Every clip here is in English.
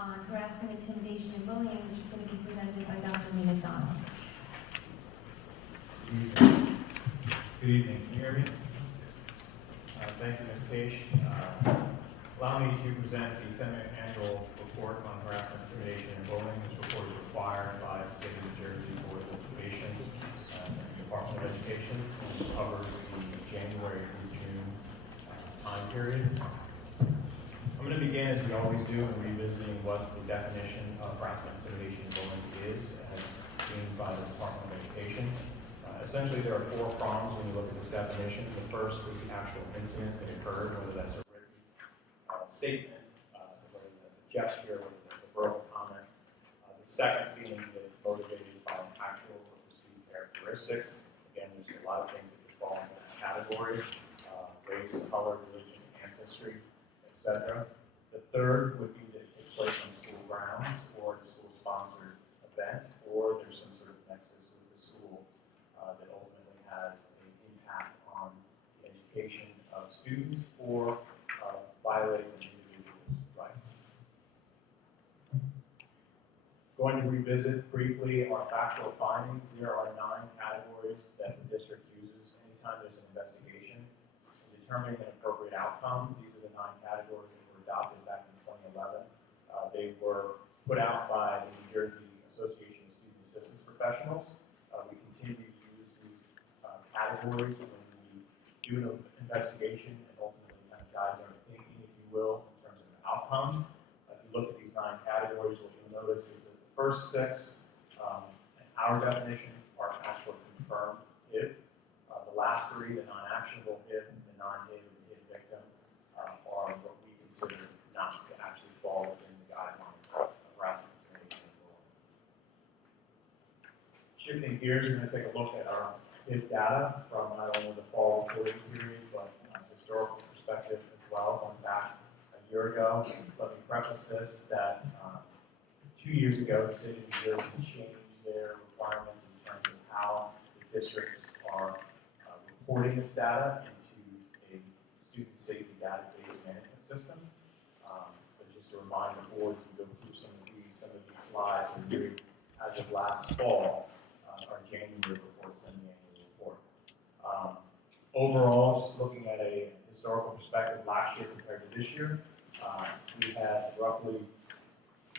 on harassment, intimidation, and bullying, which is going to be presented by Dr. Lee McDonald. Good evening. Can you hear me? Thank you, Ms. Cage. Allow me to present the semi-annual report on harassment, intimidation, and bullying. This report is required by the State of New Jersey Board of Education and the Department of Education, which covers the January through June time period. I'm going to begin, as we always do, in revisiting what the definition of harassment, intimidation, and bullying is, as deemed by the Department of Education. Essentially, there are four prongs when you look at this definition. The first is the actual incident that occurred, whether that's a written statement, whether that's a gesture, whether that's a verbal comment. The second being that it's motivated by an actual or perceived characteristic. Again, there's a lot of things that could fall into that category: race, color, religion, ancestry, etc. The third would be that it takes place on school grounds or a school-sponsored event, or there's some sort of nexus with the school that ultimately has an impact on the education of students or violates an individual's rights. Going to revisit briefly our factual findings. There are 9 categories that the district uses anytime there's an investigation. In determining an appropriate outcome, these are the 9 categories that were adopted back in 2011. They were put out by the New Jersey Association of Student Assistance Professionals. We continue to use these categories when we do an investigation and ultimately kind of guides our thinking, if you will, in terms of outcomes. If you look at these 9 categories, what you'll notice is that the first 6, in our definition, are actual confirmed HIB. The last 3, the non-actionable HIB, the non-HIB, and the HIB victim, are what we consider not to actually fall within the guidelines of harassment, intimidation, and bullying. Shifting gears, we're going to take a look at our HIB data from not only the fall reporting period, but historical perspective as well, going back a year ago. Let me preface this that 2 years ago, the State of New Jersey changed their requirements in terms of how the districts are reporting this data into a student safety database management system. But just to remind the board, to go through some of these slides are new as of last fall, our January report, semi-annual report. Overall, just looking at a historical perspective, last year compared to this year, we had roughly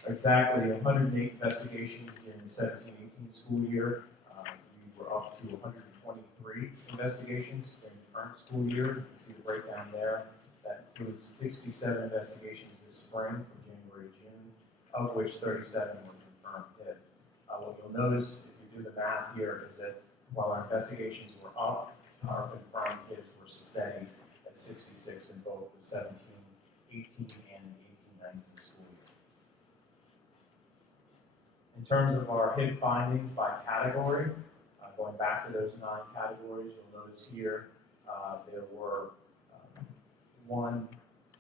exactly 108 investigations during the 17-18 school year. We were up to 123 investigations during the current school year. You can see the breakdown there. That includes 67 investigations this spring from January to June, of which 37 were confirmed HIB. What you'll notice if you do the math here is that while our investigations were up, our confirmed HIBs were steady at 66 in both the 17-18 and 18-19 school year. In terms of our HIB findings by category, going back to those 9 categories, you'll notice here there were 1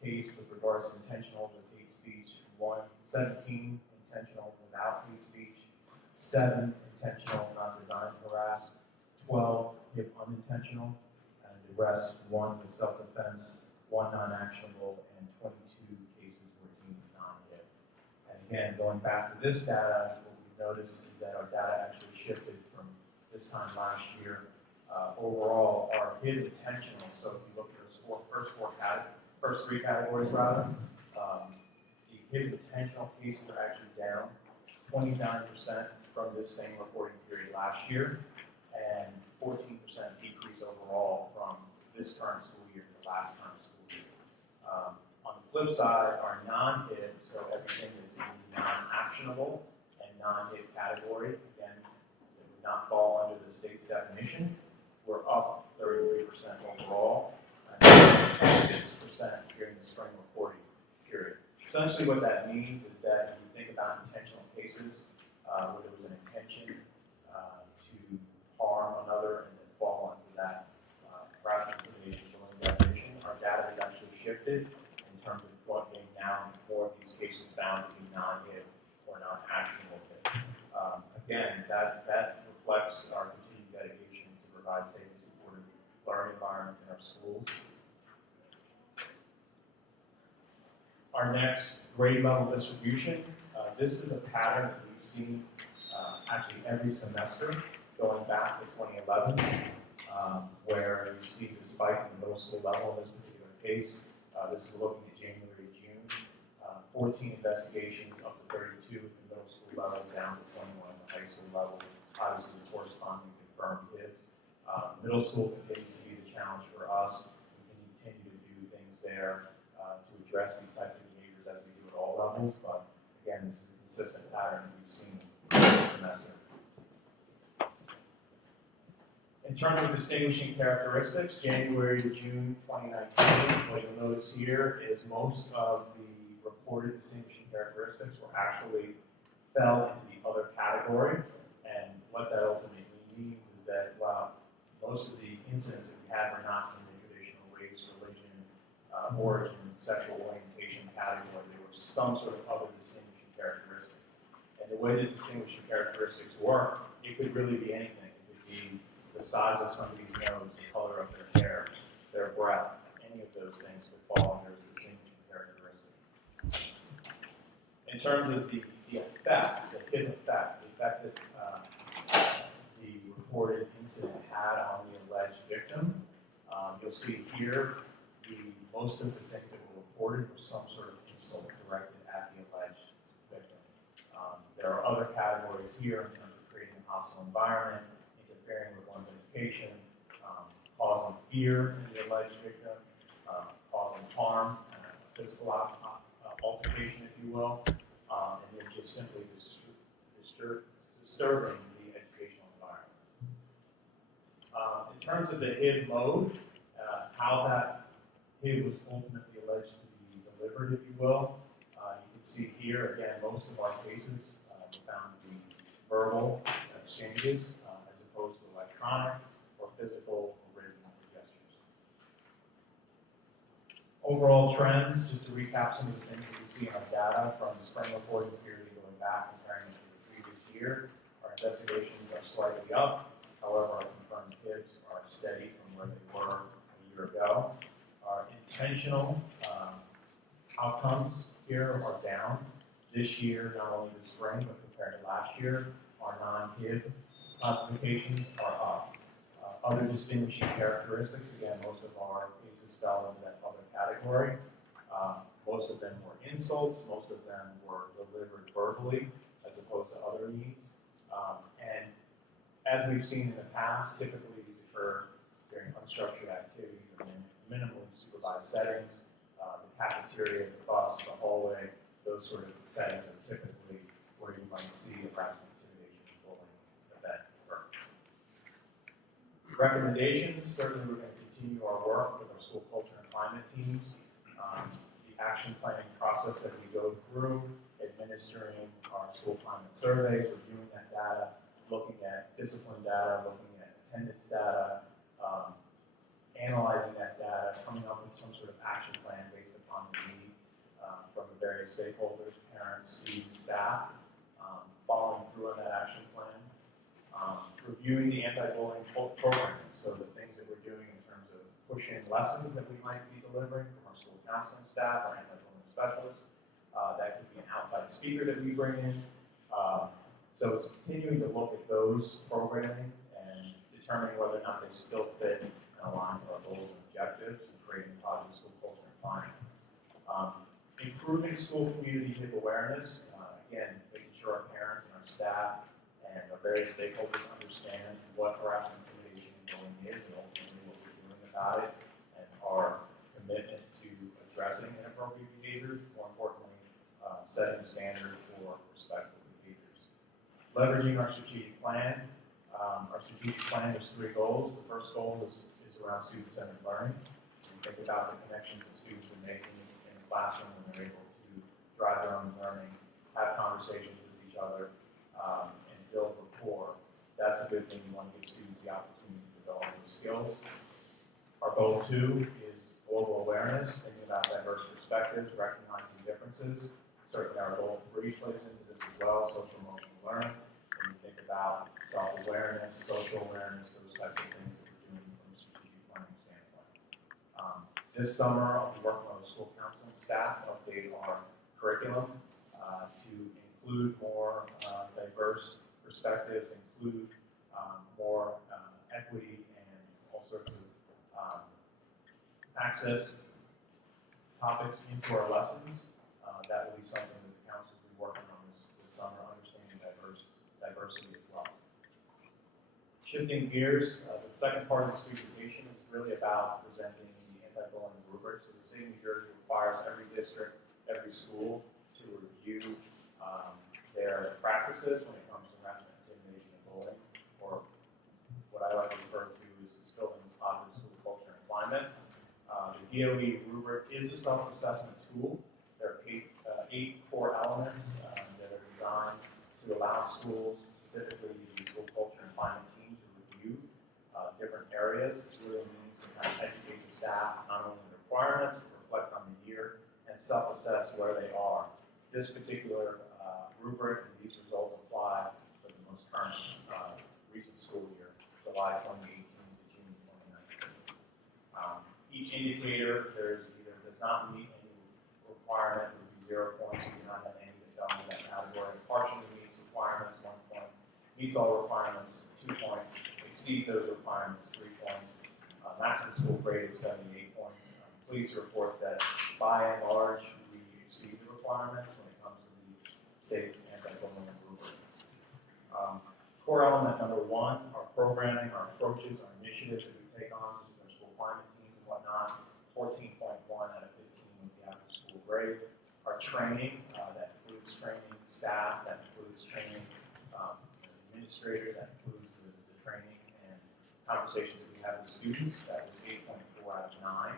case with regards to intentional with hate speech, 17 intentional without hate speech, 7 intentional not designed to harass, 12 HIB unintentional, and the rest, 1 with self-defense, 1 non-actionable, and 22 cases were deemed non-HIB. And again, going back to this data, what we've noticed is that our data actually shifted from this time last year. Overall, our HIB intentional, so if you look at those first 3 categories rather, the HIB intentional cases are actually down 29% from this same reporting period last year, and 14% decrease overall from this current school year to the last current school year. On the flip side, our non-HIB, so everything that's in the non-actionable and non-HIB category, again, that would not fall under the state's definition, we're up 33% overall, and 6% during the spring reporting period. Essentially what that means is that if you think about intentional cases, where there was an intention to harm another and then fall under that harassment, intimidation, bullying definition, our data has actually shifted in terms of what being now more of these cases found to be non-HIB or non-actionable HIB. Again, that reflects our continued dedication to provide safe and supportive learning environments in our schools. Our next grade level distribution, this is a pattern that we've seen actually every semester going back to 2011, where you see the spike in the middle school level in this particular case. This is looking at January to June. 14 investigations up to 32 at the middle school level, down to 21 at the high school level. Obviously, corresponding confirmed kids. Middle school continues to be the challenge for us. We can continue to do things there to address these types of behaviors as we do at all levels. But again, this is a consistent pattern that we've seen this semester. In terms of distinguishing characteristics, January to June 2019, what you'll notice here is most of the reported distinguishing characteristics were actually fell into the other category. And what that ultimately means is that while most of the incidents that we had were not in the traditional race, religion, origin, sexual orientation category, there was some sort of other distinguishing characteristic. And the way these distinguishing characteristics work, it could really be anything. It could be the size of somebody's nose, the color of their hair, their breath. Any of those things could fall under the distinguishing characteristic. In terms of the effect, the hip effect, the effect that the reported incident had on the alleged victim, you'll see here most of the things that were reported were some sort of insult directed at the alleged victim. There are other categories here in terms of creating a hostile environment, interfering with one's education, causing fear in the alleged victim, causing harm, physical altercation, if you will, and then just simply disturbing the educational environment. In terms of the HIB mode, how that HIB was ultimately alleged to be delivered, if you will, you can see here, again, most of our cases were found to be verbal exchanges as opposed to electronic or physical or written gestures. Overall trends, just to recap some of the things that we see in our data from the spring reporting period going back comparing it to the previous year. Our investigations are slightly up. However, our confirmed hits are steady from where they were a year ago. Our intentional outcomes here are down. This year, not only the spring, but compared to last year, our non-HIB classifications are up. Other distinguishing characteristics, again, most of our cases fell into that other category. Most of them were insults, most of them were delivered verbally as opposed to other means. And as we've seen in the past, typically these occur during unstructured activities or minimally supervised settings. The cafeteria, the bus, the hallway, those sort of settings are typically where you might see harassment, intimidation, and bullying event occur. Recommendations, certainly we're going to continue our work with our school culture and climate teams. The action planning process that we go through, administering our school climate surveys, reviewing that data, looking at discipline data, looking at attendance data, analyzing that data, coming up with some sort of action plan based upon the need from the various stakeholders, parents, students, staff, following through on that action plan, reviewing the anti-bullying programming, so the things that we're doing in terms of pushing lessons that we might be delivering from our school counseling staff, our anti-bullying specialists. That could be an outside speaker that we bring in. So it's continuing to look at those programming and determining whether or not they still fit and align with our goals and objectives and creating positive school culture and climate. Improving school community HIB awareness, again, making sure our parents and our staff and our various stakeholders understand what harassment, intimidation, and bullying is and ultimately what we're doing about it and our commitment to addressing inappropriate behaviors, more importantly, setting the standard for respectful behaviors. Leveraging our strategic plan. Our strategic plan has 3 goals. The first goal is around student-centered learning. We think about the connections that students are making in the classroom when they're able to drive their own learning, have conversations with each other, and build rapport. That's a good thing. We want to give students the opportunity to develop those skills. Our goal 2 is global awareness, thinking about diverse perspectives, recognizing differences. Certainly our goal 3 plays into this as well, social emotional learning. When we think about self-awareness, social awareness, those types of things that we're doing from a strategic planning standpoint. This summer, I'll be working on the school counseling staff. staff update our curriculum to include more diverse perspectives, include more equity and all sorts of access topics into our lessons. That will be something that the council will be working on this summer, understanding diversity as well. Shifting gears, the second part of this presentation is really about presenting the anti-bullying rubric. So the state of New Jersey requires every district, every school to review their practices when it comes to harassment, intimidation, and bullying, or what I like to refer to as building positive school culture and climate. The DOE rubric is a self-assessment tool. There are eight core elements that are designed to allow schools, specifically the school culture and climate team, to review different areas. This really means to kind of educate the staff not only on the requirements, but reflect on the year and self-assess where they are. This particular rubric and these results apply for the most current recent school year, July 2018 to June 2019. Each indicator either does not meet any requirement, would be 0 points, you do not have any that fell in that category. Partially meets requirements, 1 point. Meets all requirements, 2 points. Exceeds those requirements, 3 points. Maximum school grade is 78 points. Pleased to report that by and large, we exceed the requirements when it comes to the state's anti-bullying rubric. Core element number 1, our programming, our approaches, our initiatives that we take on, such as our school climate teams and whatnot. 14.1 out of 15 with the average school grade. Our training, that includes training staff, that includes training administrators, that includes the training and conversations that we have with students. That was 8.4 out of 9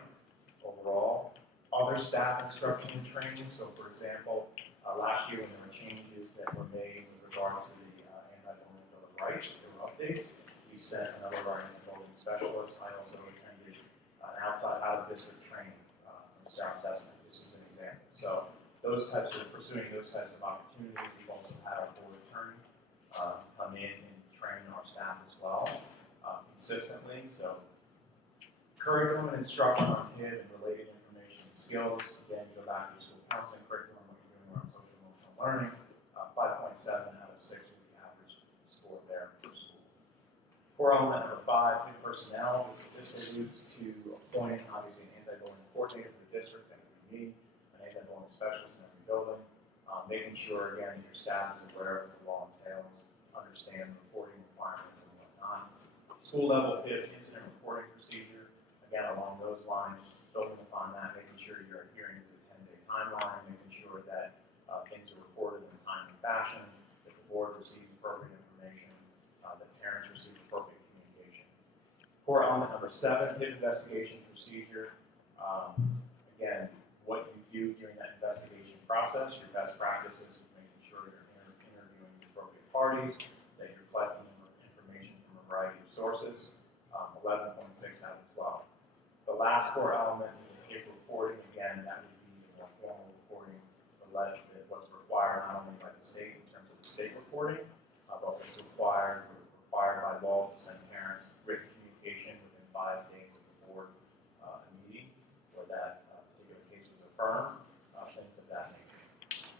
overall. Other staff instruction and training. So, for example, last year when there were changes that were made with regards to the anti-bullying bill of rights, there were updates. We sent another of our anti-bullying specialists. I also attended an out-of-district training from self-assessment. This is an example. So, pursuing those types of opportunities. We've also had our board attorney come in and train our staff as well consistently. So, curriculum and instruction on HIB and related information and skills. Again, you go back to the school counseling curriculum, what you're doing around social emotional learning. 5.7 out of 6 with the average score there per school. Core element number 5, new personnel. This alludes to appointing, obviously, an anti-bullying coordinator for the district, that would be me, an anti-bullying specialist in every building. Making sure, again, that your staff is aware of what the law entails, understand the reporting requirements and whatnot. School level HIB incident reporting procedure. Again, along those lines, building upon that, making sure you're adhering to the 10-day timeline, making sure that things are reported in a timely fashion, that the board receives appropriate information, that parents receive appropriate communication. Core element number 7, HIB investigation procedure. Again, what you do during that investigation process, your best practices, making sure you're interviewing the appropriate parties, that you're collecting information from a variety of sources. 11.6 out of 12. The last core element in HIB reporting, again, that would be the more formal reporting, what's required not only by the state in terms of the state reporting, but what's required by law to send parents written communication within 5 days of the board meeting, where that particular case was affirmed, things of that nature.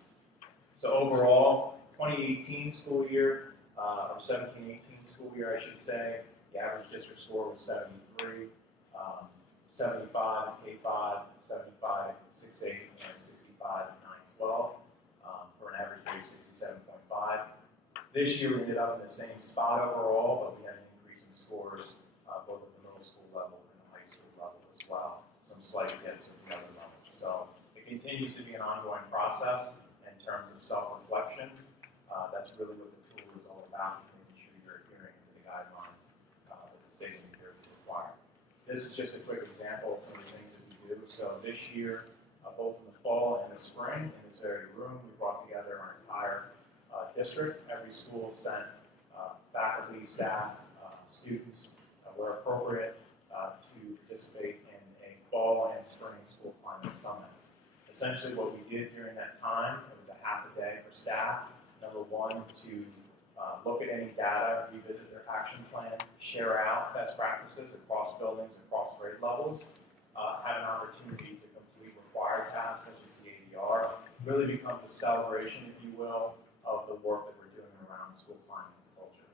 So overall, 2018 school year, or 17-18 school year, I should say, the average district score was 73, 75 K5, 75 6-8, and 65 9-12, for an average grade 67.5. This year we ended up in the same spot overall, but we had an increase in scores both at the middle school level and the high school level as well. Some slight dips at the other levels. So it continues to be an ongoing process in terms of self-reflection. That's really what the tool is all about, making sure you're adhering to the guidelines that the state and New Jersey require. This is just a quick example of some of the things that we do. So this year, both in the fall and the spring, in this very room, we brought together our entire district. Every school sent faculty, staff, students, where appropriate, to participate in a fall and spring school climate summit. Essentially what we did during that time, it was a half a day for staff. Number 1, to look at any data, revisit their action plan, share out best practices across buildings, across grade levels, have an opportunity to complete required tasks such as really becomes a celebration, if you will, of the work that we're doing around school climate and culture.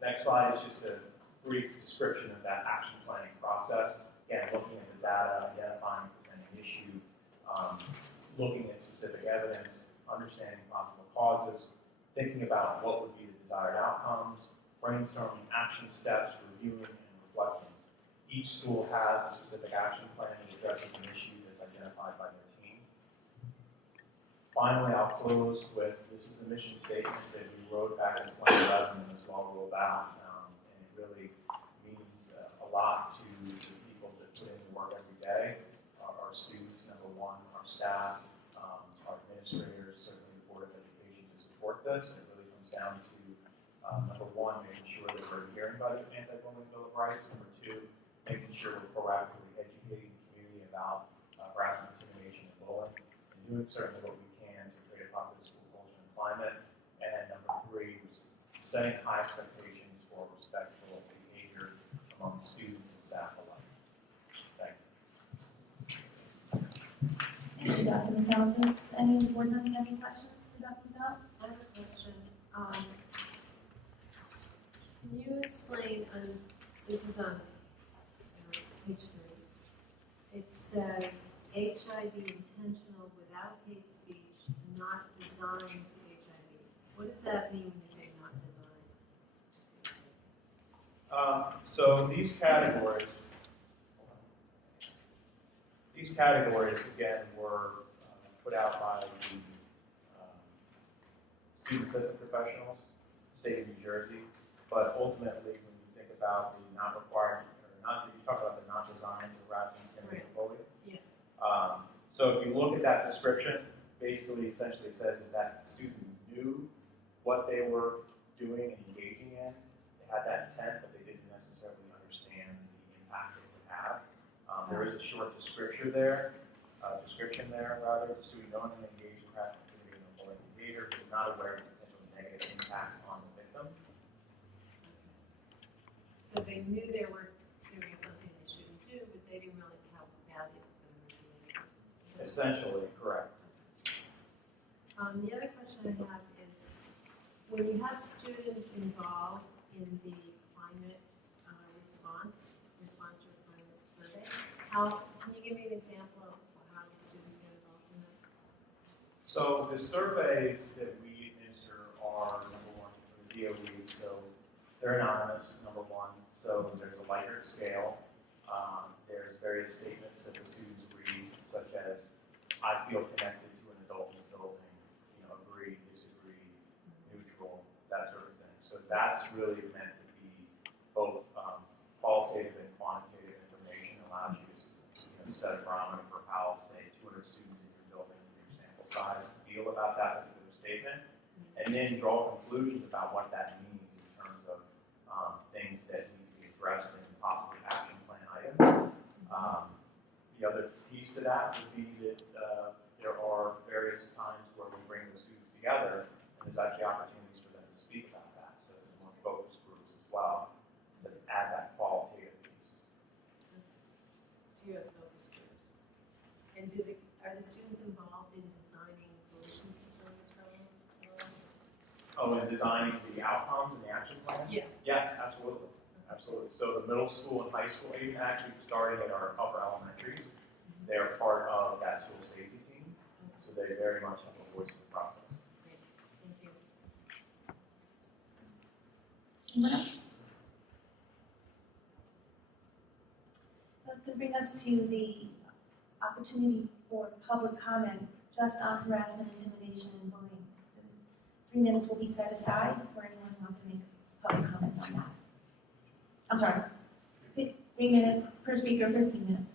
Next slide is just a brief description of that action planning process. Again, looking at the data, identifying an issue, looking at specific evidence, understanding possible causes, thinking about what would be the desired outcomes, brainstorming action steps, reviewing, and reflecting. Each school has a specific action plan that addresses an issue that's identified by their team. Finally, I'll close with, this is a mission statement that we wrote back in 2011 and is well rolled out, and it really means a lot to the people that put in the work every day, our students, number one, our staff, our administrators, certainly the Board of Education to support this. And it really comes down to, number one, making sure that we're adhering by the Anti-Bullying Bill of Rights. Number two, making sure we're proactively educating the community about harassment, intimidation, and bullying, and doing certainly what we can to create a positive school culture and climate. And number three, setting high expectations for respectful behavior among students and staff alike. Thank you. Thank you, Dr. McAllister. Any board members have any questions for Dr. McAllister? I have a question. Can you explain, this is on page 3, it says HIV intentional without hate speech, not designed to HIV. What does that mean when you say not designed? So these categories again were put out by the student assistant professionals, state of New Jersey. But ultimately, when you think about the not required, or not, you talk about the not designed to harass and intimidate bullying. Yeah. So if you look at that description, basically, essentially it says that student knew what they were doing and engaging in. They had that intent, but they didn't necessarily understand the impact it would have. There is a short description there, rather, the student knowing and engaged in harassment, intimidation, and bullying behavior, but not aware of the potential negative impact on the victim. So they knew they were doing something they shouldn't do, but they didn't realize how badly it was going to be. Essentially, correct. The other question I have is, when you have students involved in the climate response to the climate survey, can you give me an example of how the students get involved in that? So the surveys that we administer are, number one, for the DOE, so they're anonymous, number one. So there's a Likert scale. There's various statements that the students read, such as, I feel connected to an adult in the building, agree, disagree, neutral, that sort of thing. So that's really meant to be both qualitative and quantitative information, allows you to set a barometer for how, say, 200 students in your building, your sample size, feel about that particular statement, and then draw conclusions about what that means in terms of things that need to be addressed in possible action plan items. The other piece to that would be that there are various times where we bring the students together, and there's actually opportunities for them to speak about that. So there's more focus groups as well to add that qualitative piece. So you have focus groups. And are the students involved in designing solutions to some of these problems? Oh, and designing the outcomes and the action plan? Yeah. Yes, absolutely. Absolutely. So the middle school and high school, even actually starting at our upper elementaries, they're part of that school safety team. So they very much have a voice in the process. Great. Thank you. Anyone else? That's going to bring us to the opportunity for public comment just on harassment, intimidation, and bullying. 3 minutes will be set aside for anyone who wants to make public comment on that. I'm sorry, 3 minutes per speaker, 15 minutes.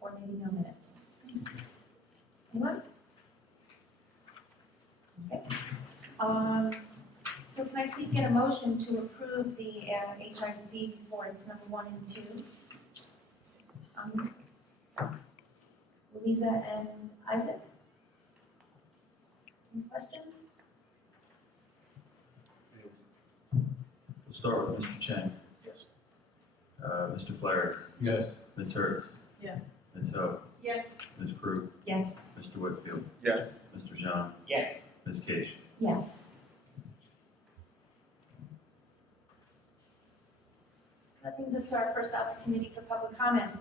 Or maybe no minutes. Anyone? Okay. So can I please get a motion to approve the HIV reports number 1 and 2? Louisa and Isaac? Any questions? We'll start with Mr. Chang. Yes. Mr. Flares. Yes. Ms. Hertz. Yes. Ms. Ho. Yes. Ms. Crew, Yes. Mr. Whitfield, Yes. Mr. Jean, Yes. Ms. Cage. Yes. That brings us to our first opportunity for public comment.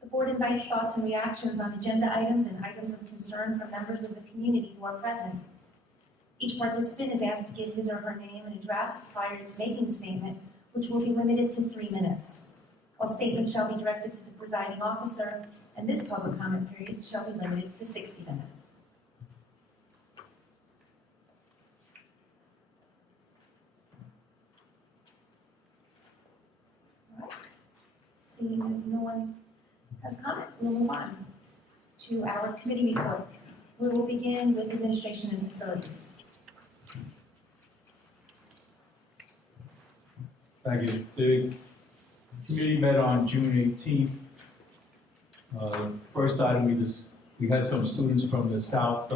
The board invites thoughts and reactions on agenda items and items of concern from members of the community who are present. Each participant is asked to give his or her name and address prior to making a statement, which will be limited to 3 minutes. All statements shall be directed to the presiding officer, and this public comment period shall be limited to 60 minutes. All right. Seeing as no one has comment, we'll move on to our committee reports. We will begin with administration and facilities. Thank you. The committee met on June 18th. First item, we had some students from the South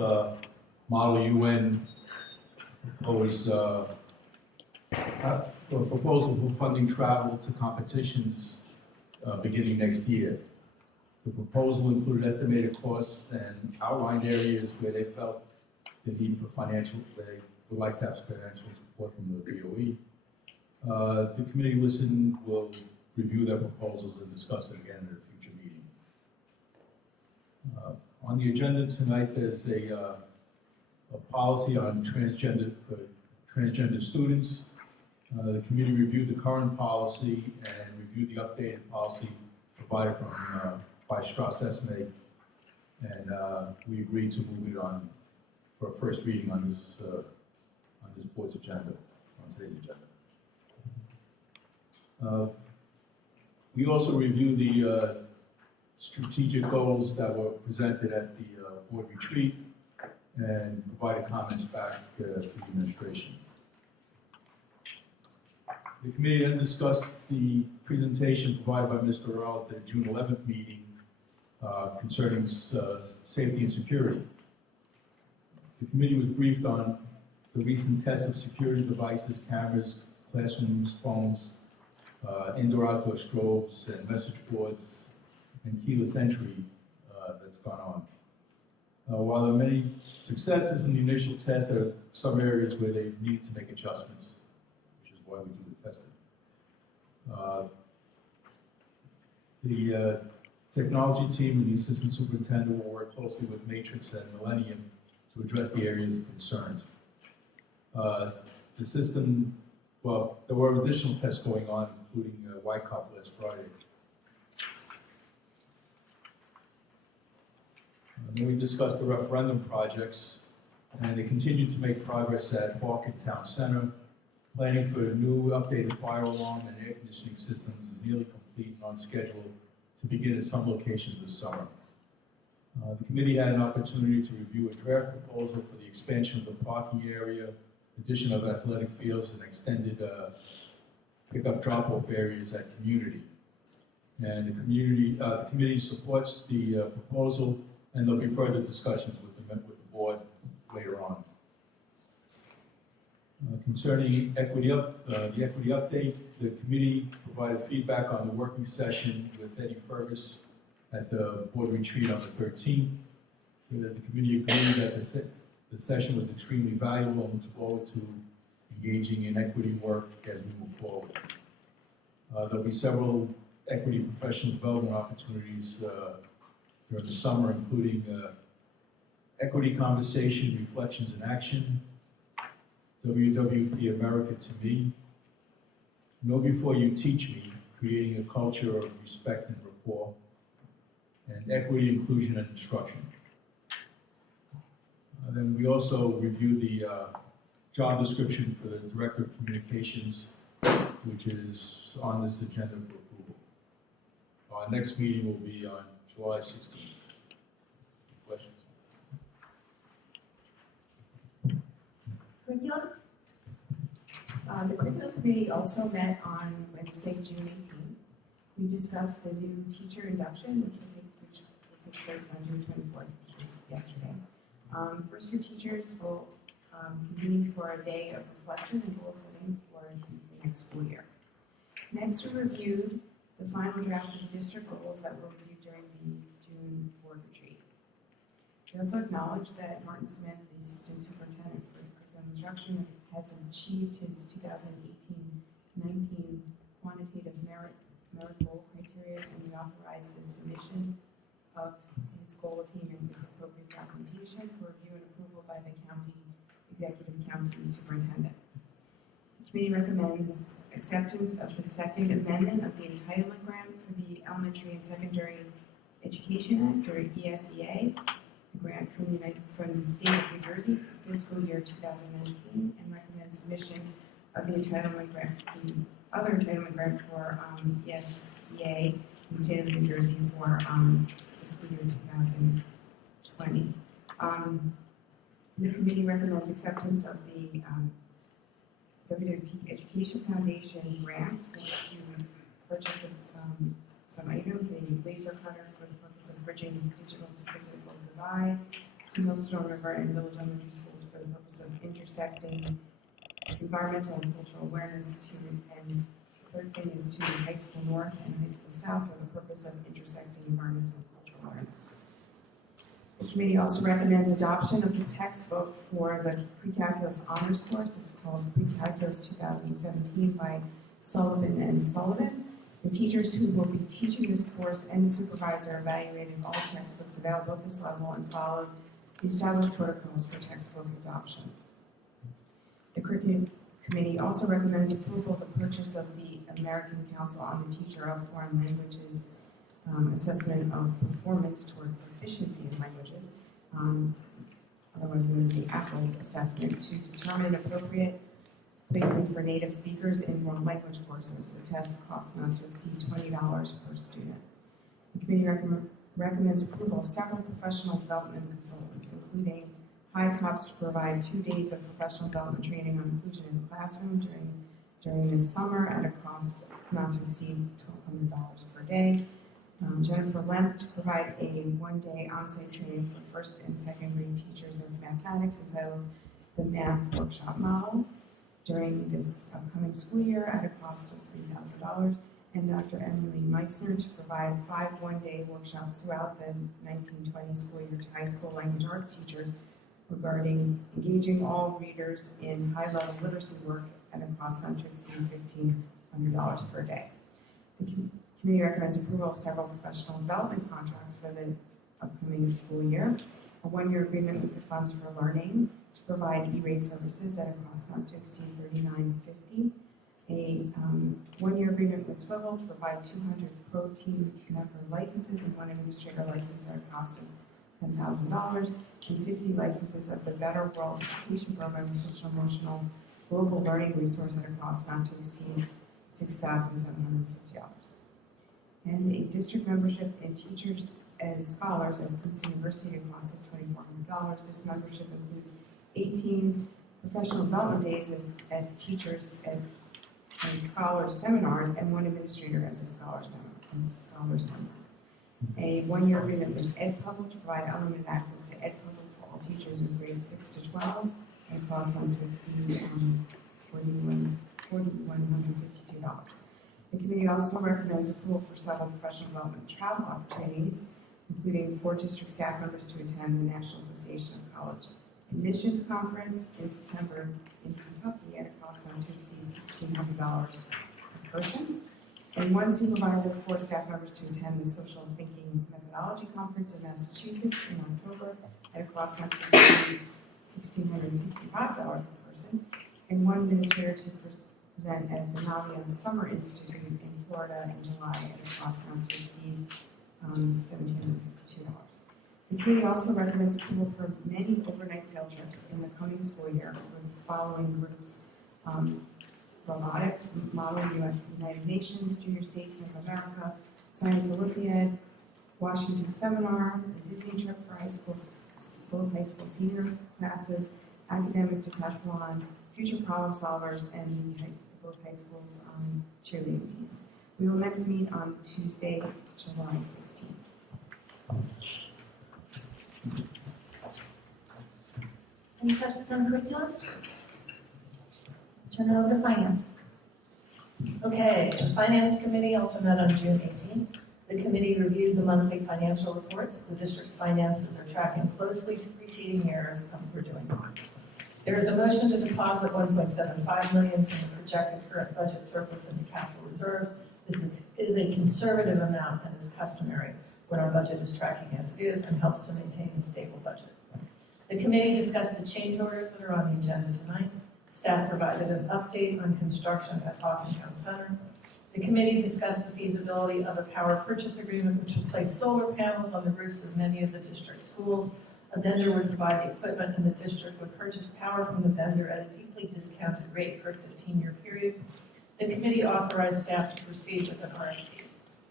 Model UN was a proposal for funding travel to competitions beginning next year. The proposal included estimated costs and outlined areas where they felt the need for where they would like to have financial support from the DOE. The committee will review their proposals and discuss it again at a future meeting. On the agenda tonight, there's a policy on transgender students. The committee reviewed the current policy and reviewed the updated policy provided by Strauss Esme, and we agreed to move it on for a first reading on this board's agenda, on today's agenda. We also reviewed the strategic goals that were presented at the board retreat and provided comments back to the administration. The committee then discussed the presentation provided by Mr. Earl at the June 11th meeting concerning safety and security. The committee was briefed on the recent tests of security devices, cameras, classrooms, phones, indoor-outdoor strobes, and message boards, and keyless entry that's gone on. While there are many successes in the initial test, there are some areas where they need to make adjustments, which is why we do the testing. The technology team and the assistant superintendent will work closely with Matrix and Millennium to address the areas of concern. The system, well, there were additional tests going on, including White Cup last Friday. Then we discussed the referendum projects, and they continue to make progress at Park and Town Center. Planning for a new updated fire alarm and air conditioning systems is nearly complete and on schedule to begin at some locations this summer. The committee had an opportunity to review a draft proposal for the expansion of the parking area, addition of athletic fields, and extended pickup drop-off areas at community. And the committee supports the proposal, and there'll be further discussions with the board later on. Concerning the equity update, the committee provided feedback on the working session with Eddie Fergus at the board retreat on the 13th. The committee agreed that the session was extremely valuable and looks forward to engaging in equity work as we move forward. There'll be several equity professional development opportunities during the summer, including equity conversation, reflections, and action, WWP America to Me, Know Before You Teach Me, creating a culture of respect and rapport, and equity, inclusion, and instruction. Then we also reviewed the job description for the Director of Communications, which is on this agenda for approval. Our next meeting will be on July 16th. Questions? Curriculum? The curriculum committee also met on Wednesday, June 18th. We discussed the new teacher induction, which will take place on June 24th, which was yesterday. First year teachers will convene for a day of reflection and goal setting for the next school year. Next, we reviewed the final draft of the district goals that were reviewed during the June board retreat. She also acknowledged that Martin Smith, the Assistant Superintendent for Curriculum Instruction, has achieved his 2018-19 quantitative merit goal criteria, and we authorized the submission of his goal team and with appropriate documentation for review and approval by the executive county superintendent. The committee recommends acceptance of the second amendment of the entitlement grant for the Elementary and Secondary Education Act, or ESEA, the grant from the state of New Jersey for fiscal year 2019, and recommends submission of the entitlement grant, the other entitlement grant for ESEA from the state of New Jersey for fiscal year 2020. The committee recommends acceptance of the WWP Education Foundation grants to purchase of some items, a laser cutter for the purpose of bridging digital to physical divide to Millstone River and Village Elementary Schools for the purpose of intersecting environmental and cultural awareness to, and the third thing is to High School North and High School South for the purpose of intersecting environmental and cultural awareness. The committee also recommends adoption of the textbook for the Pre-Calculus Honors course. It's called Pre-Calculus 2017 by Sullivan and Sullivan. The teachers who will be teaching this course and the supervisor evaluated all textbooks available at this level and followed the established protocols for textbook adoption. The curriculum committee also recommends approval of the purchase of the American Council on the Teacher of Foreign Languages assessment of performance toward proficiency in languages, otherwise known as the APPLE assessment, to determine appropriate placement for native speakers in world language courses. The test costs not to exceed $20 per student. The committee recommends approval of several professional development consultants, including High Tops to provide 2 days of professional development training on inclusion in the classroom during the summer at a cost not to exceed $1,200 per day. Jennifer Lemp to provide a 1-day on-site training for first and second grade teachers of mathematics entitled the Math Workshop Model during this upcoming school year at a cost of $3,000. And Dr. Emily Meixner to provide 5 one-day workshops throughout the 1920 school year to high school language arts teachers regarding engaging all readers in high-level literacy work at a cost not to exceed $1,500 per day. The committee recommends approval of several professional development contracts for the upcoming school year, a 1-year agreement with the Funds for Learning to provide E-rate services at a cost not to exceed $39.50, a 1-year agreement with Swivel to provide 200 pro team member licenses and 1 administrator license at a cost of $10,000, and 50 licenses of the Better World Education Program, a social emotional global learning resource at a cost not to exceed $6,750. And a district membership in teachers as scholars at Princeton University at a cost of $2,400. This membership includes 18 professional development days as teachers as scholars seminars and 1 administrator as a scholar seminar. A 1-year agreement with EdPuzzle to provide unlimited access to EdPuzzle for all teachers in grades 6 to 12 and a cost not to exceed $4,152. The committee also recommends approval for several professional development travel opportunities, including 4 district staff members to attend the National Association of College Admissions Conference in September in Kentucky at a cost not to exceed $1,600 per person, and 1 supervisor, 4 staff members to attend the Social Thinking Methodology Conference in Massachusetts in October at a cost not to exceed $1,665 per person, and 1 administrator to present at the Navion Summer Institute in Florida in July at a cost not to exceed $1,752. The committee also recommends approval for many overnight field trips in the coming school year for the following groups: robotics, modeling United Nations, Junior Statesman of America, Science Olympiad, Washington Seminar, the Disney trip for high schools, both high school senior classes, academic decathlon, future problem solvers, and both high schools cheerleading teams. We will next meet on Tuesday, July 16th. Any questions on curriculum? Turn it over to finance. Okay, the Finance Committee also met on June 18th. The committee reviewed the monthly financial reports. The district's finances are tracking closely to preceding years, and we're doing fine. There is a motion to deposit $1.75 million from the projected current budget surplus into capital reserves. This is a conservative amount and is customary when our budget is tracking as it is and helps to maintain a stable budget. The committee discussed the change orders that are on the agenda tonight. Staff provided an update on construction at Hawken Town Center. The committee discussed the feasibility of a power purchase agreement which would place solar panels on the roofs of many of the district schools. A vendor would provide the equipment and the district would purchase power from the vendor at a deeply discounted rate for a 15-year period. The committee authorized staff to proceed with an RFP.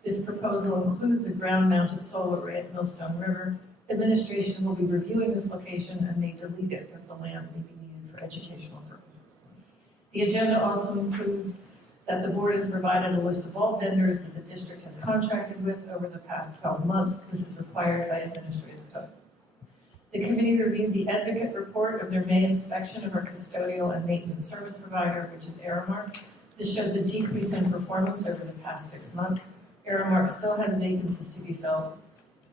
This proposal includes a ground-mounted solar array at Millstone River. Administration will be reviewing this location and may delete it if the land may be needed for educational purposes. The agenda also includes that the board has provided a list of all vendors that the district has contracted with over the past 12 months. This is required by administrative code. The committee reviewed the advocate report of their May inspection of our custodial and maintenance service provider, which is Aramark. This shows a decrease in performance over the past 6 months. Aramark still has vacancies to be filled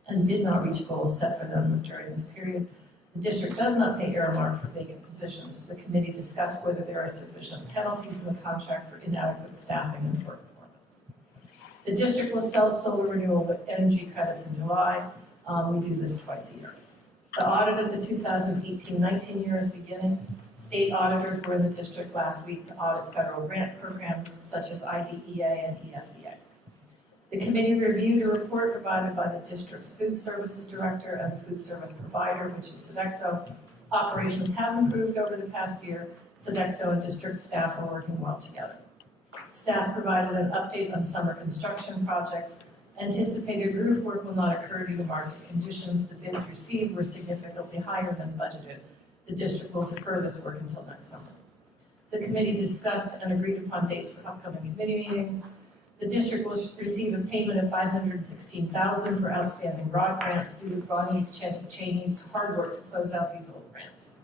and did not reach goals set for them during this period. The district does not pay Aramark for vacant positions. The committee discussed whether there are sufficient penalties in the contract for inadequate staffing and poor performance. The district will sell solar renewable energy credits in July. We do this twice a year. The audit of the 2018-19 year is beginning. State auditors were in the district last week to audit federal grant programs such as IDEA and ESEA. The committee reviewed a report provided by the district's food services director and the food service provider, which is Sodexo. Operations have improved over the past year. Sodexo and district staff are working well together. Staff provided an update on summer construction projects. Anticipated roof work will not occur due to market conditions. The bids received were significantly higher than budgeted. The district will defer this work until next summer. The committee discussed and agreed upon dates for upcoming committee meetings. The district will receive a payment of $516,000 for outstanding rod grants due to Bonnie Cheney's hard work to close out these old grants.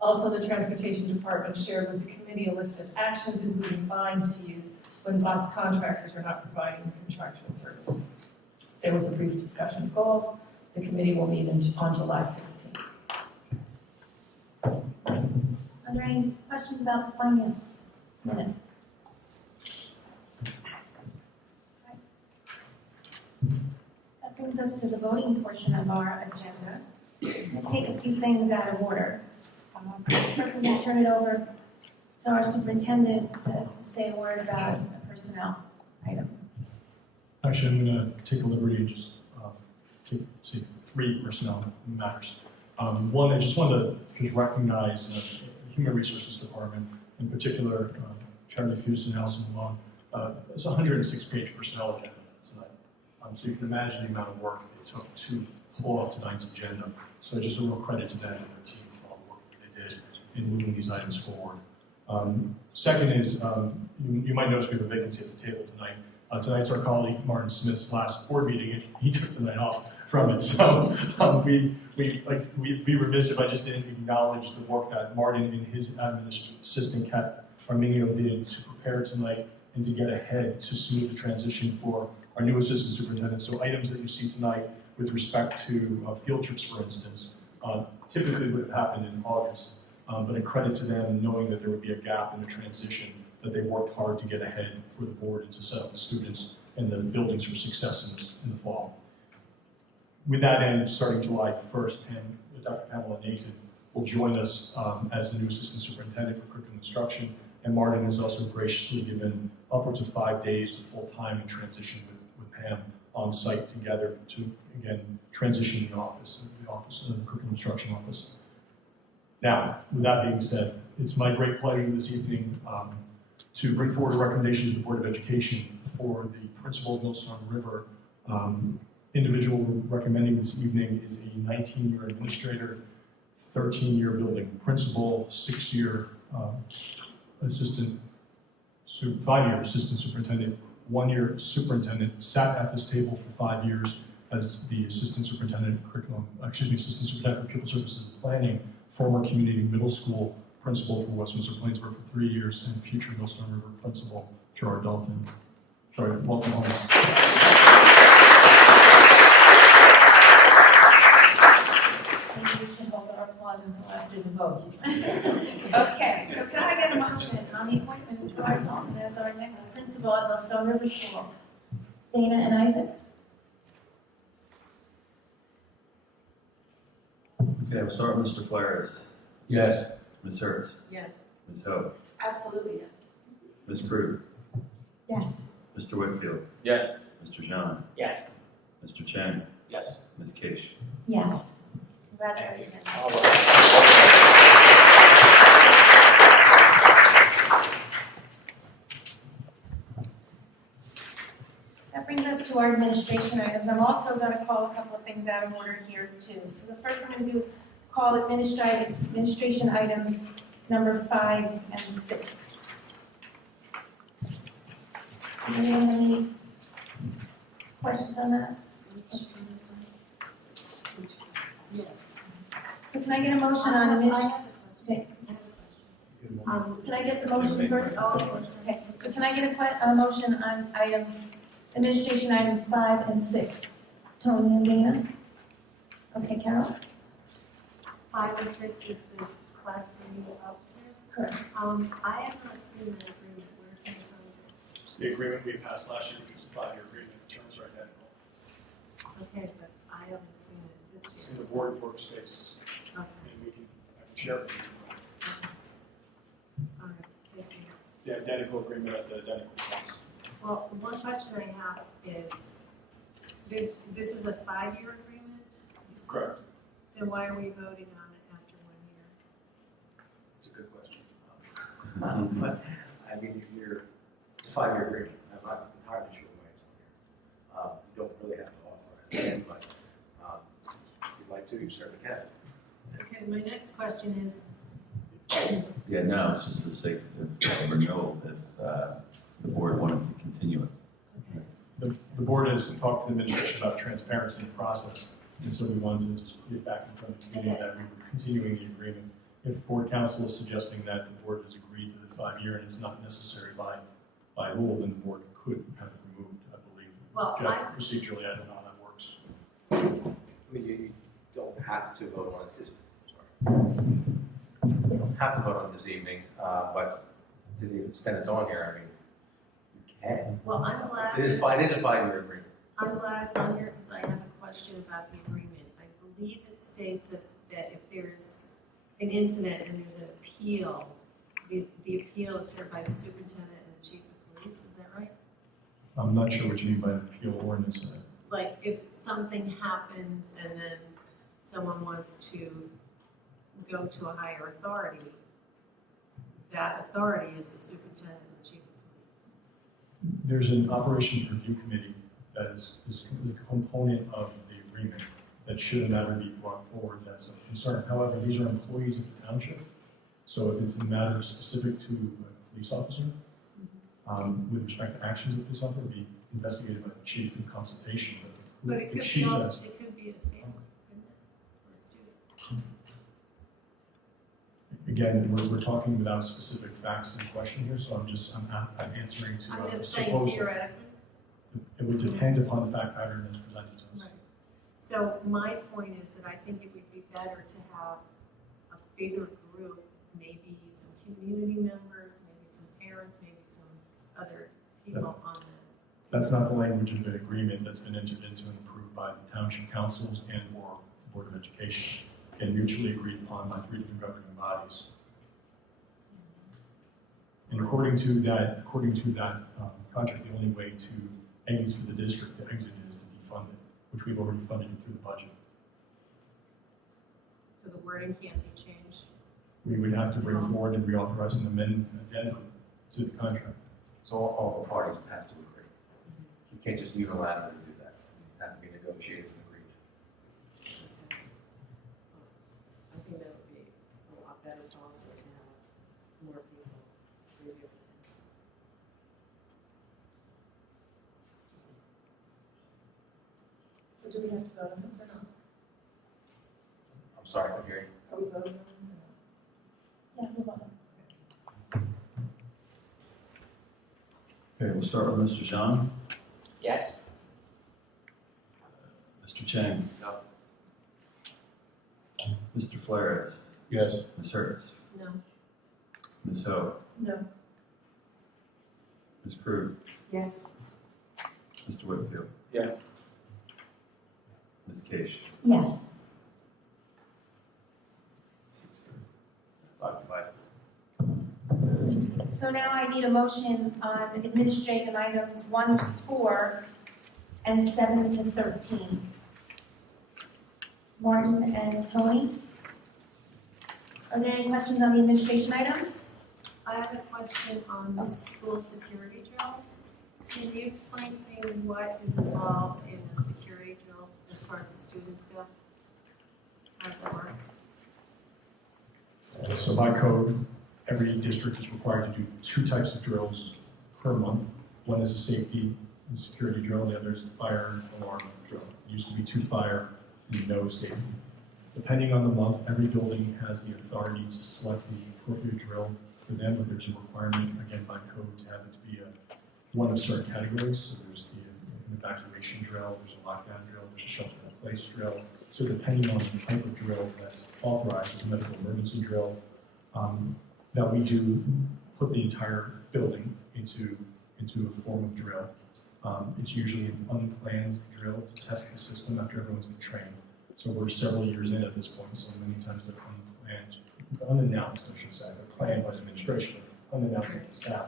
Also, the Transportation Department shared with the committee a list of actions, including fines to use when bus contractors are not providing contractual services. There was a brief discussion of goals. The committee will meet on July 16th. Are there any questions about the finance minutes? That brings us to the voting portion of our agenda. We'll take a few things out of order. First, we'll turn it over to our superintendent to say a word about a personnel item. Actually, I'm going to take a liberty and just say 3 personnel matters. One, I just wanted to just recognize the Human Resources Department, in particular, Charlie Fuse and Allison Malone. It's a 106-page personnel agenda tonight. So you can imagine the amount of work it took to pull off tonight's agenda. So just a real credit to them and their team for all the work that they did in moving these items forward. Second is, you might notice we have a vacancy at the table tonight. Tonight's our colleague Martin Smith's last board meeting, and he took the night off from it. So we'd be remiss if I just didn't acknowledge the work that Martin and his assistant Kat Arminio did to prepare tonight and to get ahead to smooth the transition for our new assistant superintendent. So items that you see tonight with respect to field trips, for instance, typically would have happened in August. But a credit to them knowing that there would be a gap in the transition, that they worked hard to get ahead for the board and to set up the students and the buildings for success in the fall. With that end, starting July 1st, Dr. Pamela Nathan will join us as the new assistant superintendent for curriculum instruction, and Martin has also graciously given upwards of 5 days of full-time in transition with Pam on site together to, again, transition the office, the curriculum instruction office. Now, with that being said, it's my great pleasure this evening to bring forward a recommendation to the Board of Education for the principal of Millstone River. Individual we're recommending this evening is a 19-year administrator, 13-year building principal, 6-year assistant, 5-year assistant superintendent, 1-year superintendent, sat at this table for 5 years as the assistant superintendent for pupil services and planning, former community middle school principal for Windsor-Plainsboro for 3 years, and future Millstone River principal, Gerard Dalton. Sorry, welcome home. until after the vote. Okay, so can I get a motion on the appointment of Dwight Norman as our next principal at the Stone River School? Dana and Isaac? Okay, we'll start with Mr. Flores. Yes. Ms. Hertz. Yes. Ms. Hope. Absolutely, yes. Ms. Krug. Yes. Mr. Whitfield. Yes. Mr. Jean. Yes. Mr. Chang. Yes. Ms. Kish. Yes. Congratulations. All right. That brings us to our administration items. I'm also going to call a couple of things out of order here too. So the first I'm going to do is call administration items number 5 and 6. Anyone have any questions on that? Yes. So can I get a motion on I administration? have a question. Can I get the motion first? Okay, so can I get a motion on administration items 5 and 6? Tony and Dana? Okay, Carol? 5 and 6 is this class 3 officers. Correct. I have not seen that agreement. Where can I find it? The agreement we passed last year, which was a 5-year agreement, the terms are identical. Okay, but I haven't seen it this It's year. in the board workspace, Okay, and I can share it with you. all right, thank you. The identical agreement at the identical cost. Well, one question I have is, this is a 5-year agreement? You said? Correct. Then why are we voting on it after 1 year? It's a good question. But, I mean, it's a 5-year agreement. I'm not entirely sure why it's on here. You don't really have to offer it again, but if you'd like to, you certainly can. Okay, my next question is, Yeah, no, it's just for the sake of renewal, if the board wanted to continue it. The board has talked to the administration about transparency in the process, and so we wanted to just put it back in front of this meeting that we were continuing the agreement. If board council is suggesting that the board has agreed to the 5-year and it's not necessary by rule, then the board could have it removed, I believe. Well, Jeff, procedurally, I don't know how that works. I mean, you don't have to vote on it this, sorry. You don't have to vote on it this evening, but to the extent it's on here, I mean, you can. well, I'm glad. It is a 5-year agreement. I'm glad it's on here because I have a question about the agreement. I believe it states that if there's an incident and there's an appeal, the appeal is heard by the superintendent and the chief of police, is that right? I'm not sure what you mean by an appeal or an incident. Like if something happens and then someone wants to go to a higher authority, that authority is the superintendent and the chief of police. There's an operations review committee that is the component of the agreement that should a matter be brought forward as a concern. However, these are employees of the township, so if it's a matter specific to a police officer, with respect to actions of the police officer, it'd be investigated by the chief in consultation with But it the could chief be, has. it could be a family, couldn't it, or a student? Again, we're talking without specific facts in question here, so I'm answering to I'm a just saying proposal. theoretically. It would depend upon the fact pattern that's presented to us. Right. So my point is that I think it would be better to have a bigger group, maybe some community members, maybe some parents, maybe some other people on that. That's not the language of the agreement that's been entered into and approved by the township councils and or Board of Education, and mutually agreed upon by 3 different governing bodies. And according to that contract, the only way to exit for the district to exit is to defund it, which we've already funded through the budget. So the wording can't be changed. We would have to bring forward and reauthorize an addendum to the contract. So all the parties have to agree. You can't just unilaterally do that. It has to be negotiated and agreed. I think that would be a lot better policy to have more people review things. So do we have to vote on this or not? I'm sorry, I'm hearing. Are we voting on this or not? Yeah, move on. Okay, we'll start with Mr. Jean. Yes. Mr. Chang. No. Mr. Flores. Yes. Ms. Hertz, No. Ms. Ho, No. Ms. Krug, Yes. Mr. Whitfield, Yes. Ms. Case. Yes. 5-5. So now I need a motion on administrative items 1 to 4 and 7 to 13. Martin and Tony? Are there any questions on the administration items? I have a question on school security drills. Can you explain to me what is involved in a security drill as far as the students go? How does that work? So by code, every district is required to do 2 types of drills per month. One is a safety and security drill, the other is a fire and alarm drill. It used to be 2 fire and no safety. Depending on the month, every building has the authority to select the appropriate drill for them, but there's a requirement, again, by code, to have it to be one of certain categories. So there's an evacuation drill, there's a lockdown drill, there's a shelter-in-place drill. So depending on the type of drill that's authorized, as a medical emergency drill, that we do put the entire building into a form of drill. It's usually an unplanned drill to test the system after everyone's been trained. So we're several years in at this point, so many times they're unannounced, I should say. They're planned by the administration, unannounced to the staff.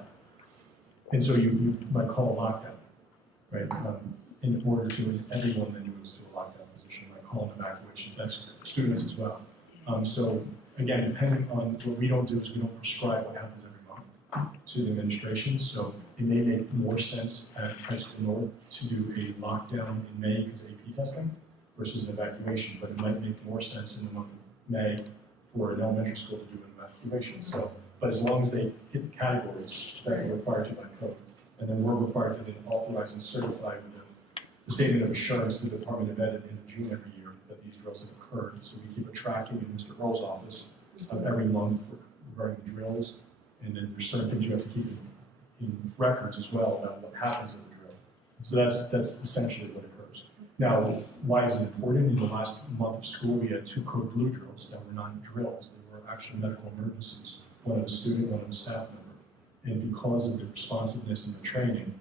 And so you might call a lockdown, right? In order to, everyone then moves to a lockdown position, like call an evacuation. That's students as well. So again, depending on what we don't do is we don't prescribe what happens every month to the administration. So it may make more sense at High School North to do a lockdown in May because AP testing versus an evacuation, but it might make more sense in the month of May for an elementary school to do an evacuation. So, but as long as they hit the categories that are required to by code, and then we're required to then authorize and certify with the statement of assurance to the Department of Ed at the end of June every year that these drills have occurred. So we keep a tracking in Mr. Earl's office of every month regarding the drills, and then there's certain things you have to keep in records as well about what happens at the drill. So that's essentially what occurs. Now, why is it important? In the last month of school, we had 2 code blue drills that were not drills. They were actual medical emergencies, one of a student, one of a staff member. And because of the responsiveness and the training,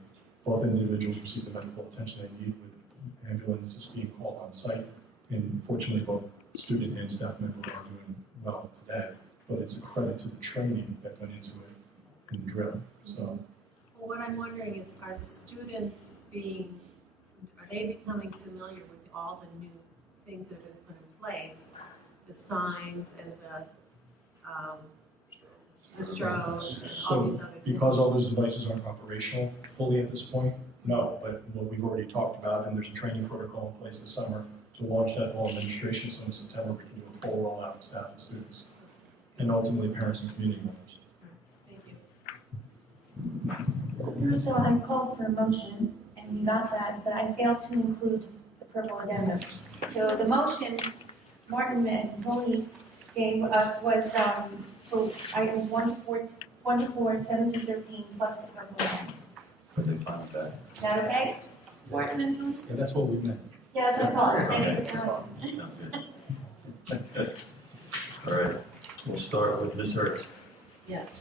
both individuals received the medical attention they need with ambulances being called on site. And fortunately, both student and staff members are doing well today. But it's a credit to the training that went into it in the drill. So. Well, what I'm wondering is, are the students are they becoming familiar with all the new things that have been put in place, the signs and the strobes and all these other things? Because all those devices aren't operational fully at this point, no. But what we've already talked about, and there's a training protocol in place this summer to launch that whole administration. So in September, we can do a full rollout to staff and students, and ultimately parents and community members. Thank you. So I called for a motion, and we got that, but I failed to include the purple addendum. So the motion Martin and Tony gave us was for items 1 to 4, 7 to 13, plus the purple addendum. But they found that. Is that okay? Martin and Tony? Yeah, that's what we've meant. Yeah, that's what I called it. Okay, Thank you that's for fine. Sounds good. All right, we'll start with Ms. Hertz, Yes.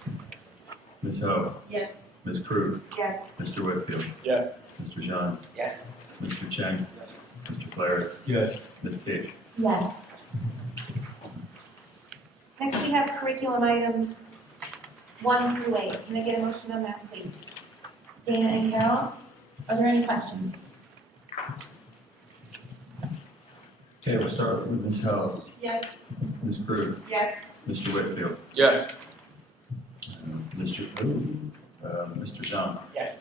Ms. Ho, Yes. Ms. Krug, Yes. Mr. Whitfield, Yes. Mr. Jean, Yes. Mr. Chang, Mr. Flair, Yes. Ms. Cage. Yes. Next, we have curriculum items 1 through 8. Can I get a motion on that, please? Dana and Carol, are there any questions? Okay, we'll start with Ms. Ho, Yes. Ms. Krug, Yes. Mr. Whitfield, Yes. Mr. Jean, Yes.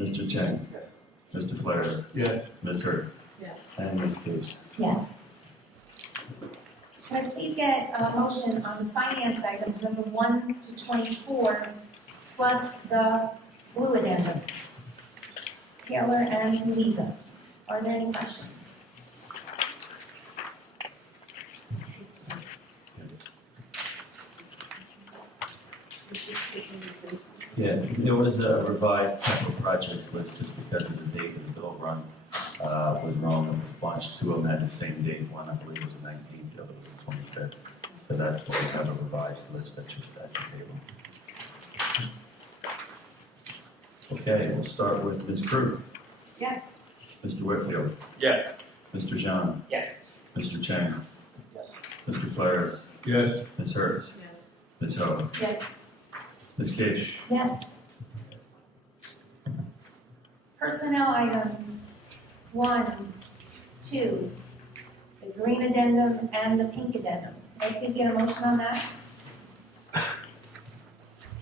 Mr. Chang, Yes. Mr. Flair, Yes. Ms. Hertz, Yes. and Ms. Cage. Yes. Can I please get a motion on finance items number 1 to 24, plus the blue addendum? Taylor and Louisa, are there any questions? Yeah, there was a revised capital projects list just because of the date of the bill run. was wrong with a bunch. Two of them had the same date. One, I believe, was the 19th, the other was the 25th. So that's why we have a revised list at your table. Okay, we'll start with Ms. Crew, Yes. Mr. Whitfield, Yes. Mr. John, Yes. Mr. Chang, Yes. Mr. Flores, Yes. Ms. Hertz, Yes. Ms. Ho, Yes. Ms. Kish, Yes. Personnel items, 1, 2, the green addendum and the pink addendum. Can I please get a motion on that?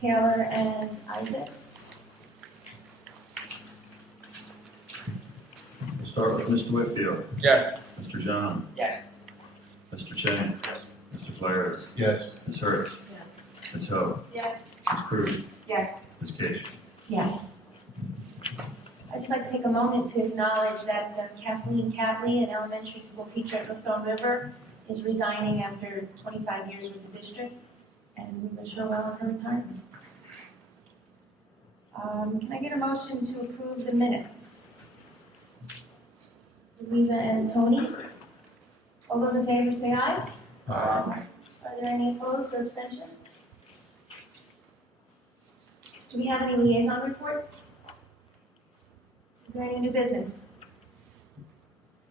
Taylor and Isaac? We'll start with Mr. Whitfield, Yes. Mr. John, Yes. Mr. Chang, Yes. Mr. Flores, Yes. Ms. Hertz, Yes. Ms. Ho, Yes. Ms. Crew, Yes. Ms. Kish. Yes. I'd just like to take a moment to acknowledge that Kathleen Catley, an elementary school teacher at the Stone River, is resigning after 25 years with the district, and we wish her well in her retirement. Can I get a motion to approve the minutes? Lisa and Tony? All those in favor say aye. Are there any opposed or abstentions? Do we have any liaison reports? Is there any new business?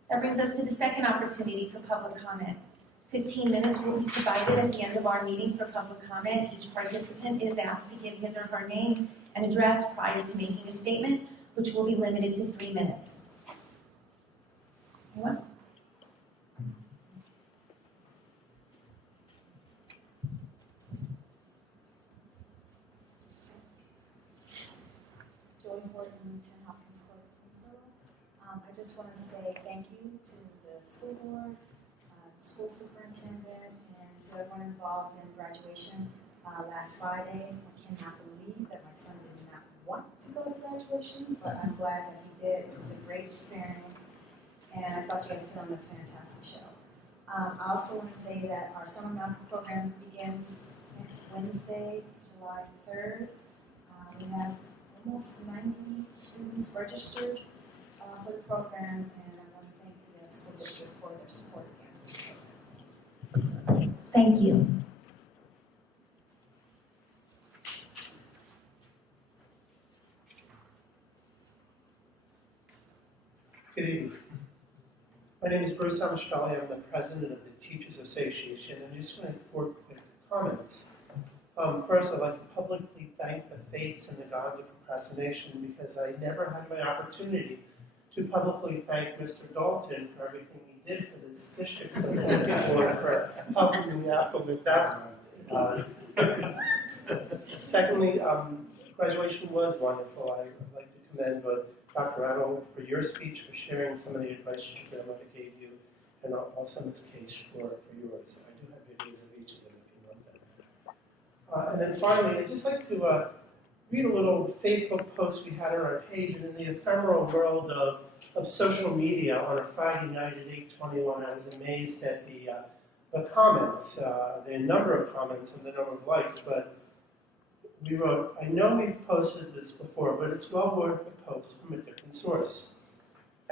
That brings us to the second opportunity for public comment. 15 minutes will be provided at the end of our meeting for public comment. Each participant is asked to give his or her name and address prior to making a statement, which will be limited to 3 minutes. Anyone? Joy Horton, 10 Hopkins Court, Windsor-Plainsboro. I just want to say thank you to the school board, school superintendent, and to everyone involved in graduation last Friday. I cannot believe that my son did not want to go to graduation, but I'm glad that he did. It was a great experience, and I thought you guys put on a fantastic show. I also want to say that our summer mountain program begins next Wednesday, July 3rd. We have almost 90 students registered for the program, and I want to thank the school district for their support again. Thank you. Good evening. My name is Bruce Amastrelli. I'm the president of the Teachers Association, and I just want to make 4 quick comments. First, I'd like to publicly thank the fates and the gods of procrastination because I never had my opportunity to publicly thank Mr. Dalton for everything he did for this district. So thank you for helping me out with that one. Secondly, graduation was wonderful. I'd like to commend both Dr. Arnold for your speech, for sharing some of the advice your grandmother gave you, and also Ms. Case for yours. I do have videos of each of them if you want them. And then finally, I'd just like to read a little Facebook post we had on our page. And in the ephemeral world of social media on a Friday night at 8:21, I was amazed at the comments, the number of comments and the number of likes. But we wrote, I know we've posted this before, but it's well worth a post from a different source.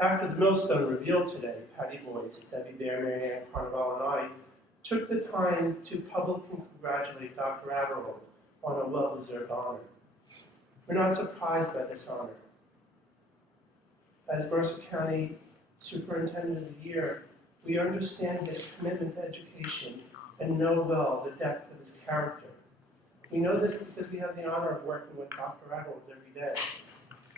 After the millstone revealed today, Patty Boyce, Debbie Bear, Mary Ann Carnival, and I took the time to publicly congratulate Dr. Averill on a well-deserved honor. We're not surprised by this honor. As Mercer County Superintendent of the Year, we understand his commitment to education and know well the depth of his character. We know this because we have the honor of working with Dr. Averill every day.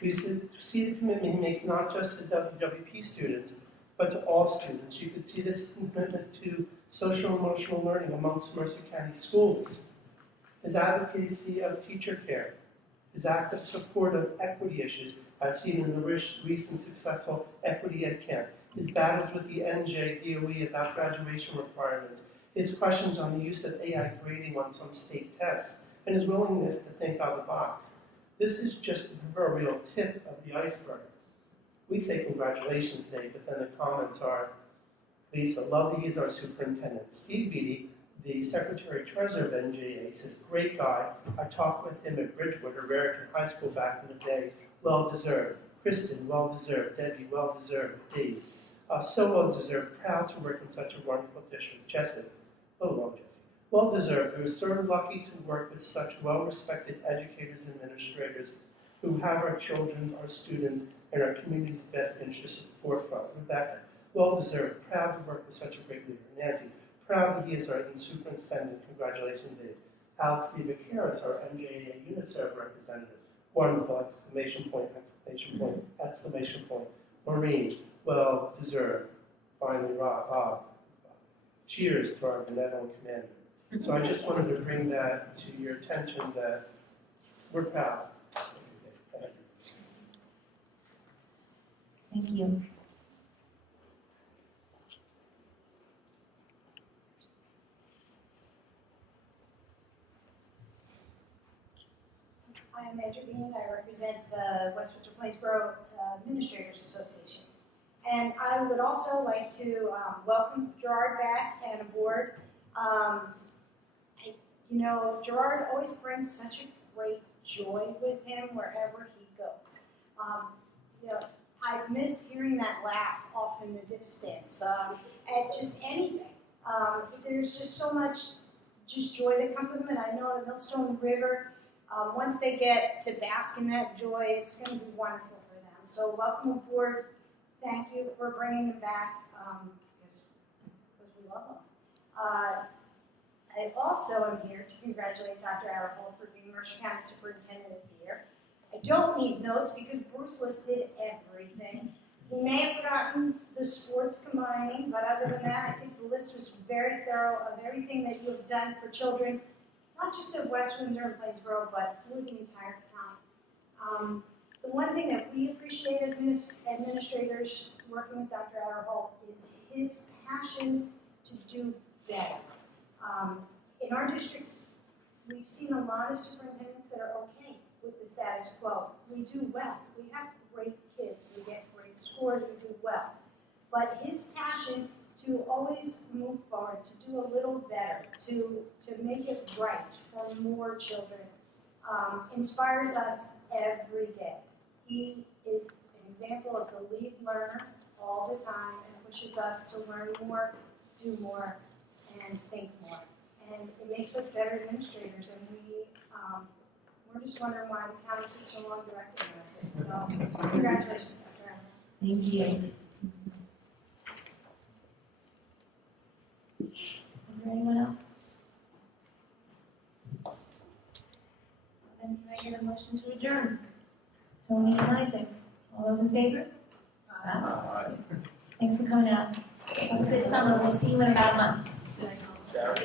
We see the commitment he makes not just to WWP students, but to all students. You could see this commitment to social emotional learning amongst Mercer County schools. His advocacy of teacher care, his active support of equity issues, as seen in the recent successful Equity Ed Camp, his battles with the NJ DOE about graduation requirements, his questions on the use of AI grading on some state tests, and his willingness to think out of the box. This is just the proverbial tip of the iceberg. We say congratulations today, but then the comments are, Lisa, lovely, he's our superintendent. Steve Beatty, the secretary-treasurer of NJA, says, great guy. I talked with him at Bridgewood or Raritan High School back in the day. Well deserved. Kristen, well-deserved. Debbie, well-deserved. Dave, so well-deserved. Proud to work in such a wonderful district. Jessup, oh, well, Jesse. Well-deserved. We're so lucky to work with such well-respected educators and administrators who have our children, our students, and our community's best interests at the forefront. Rebecca, well-deserved. Proud to work with such a great leader. Nancy, proud that he is our superintendent. Congratulations, Dave. Alex Vaqueros, our MJA UNICEF representative. Wonderful! Exclamation point, exclamation point, exclamation point. Maureen, well-deserved. Finally, Rob. Cheers to our benevolent commander. So I just wanted to bring that to your attention that we're proud. Thank you. I am Andrew Bean. I represent the Windsor-Plainsboro Administrators Association. And I would also like to welcome Gerard back and aboard. Gerard always brings such a great joy with him wherever he goes. I've missed hearing that laugh off in the distance at just anything. There's just so much just joy that comes with him, and I know the Millstone River, once they get to bask in that joy, it's going to be wonderful for them. So welcome aboard. Thank you for bringing them back, because we love them. I also am here to congratulate Dr. Arrow for being Mercer County Superintendent of the Year. I don't need notes because Bruce listed everything. He may have forgotten the sports combining, but other than that, I think the list was very thorough of everything that you have done for children, not just of West Windsor and Plainsboro, but for the entire town. The one thing that we appreciate as administrators working with Dr. Arrow is his passion to do better. In our district, we've seen a lot of superintendents that are okay with the status quo. We do well. We have great kids. We get great scores. We do well. But his passion to always move forward, to do a little better, to make it right for more children, inspires us every day. He is an example of the lead learner all the time and pushes us to learn more, do more, and think more. And it makes us better administrators, and we're just wondering why the county took so long to recognize it. So congratulations, Dr. Allen. Thank you. Is there anyone else? Then can I get a motion to adjourn? Tony and Isaac, all those in favor? Aye. Thanks for coming out. Have a good summer. We'll see you in about a month. Sarah.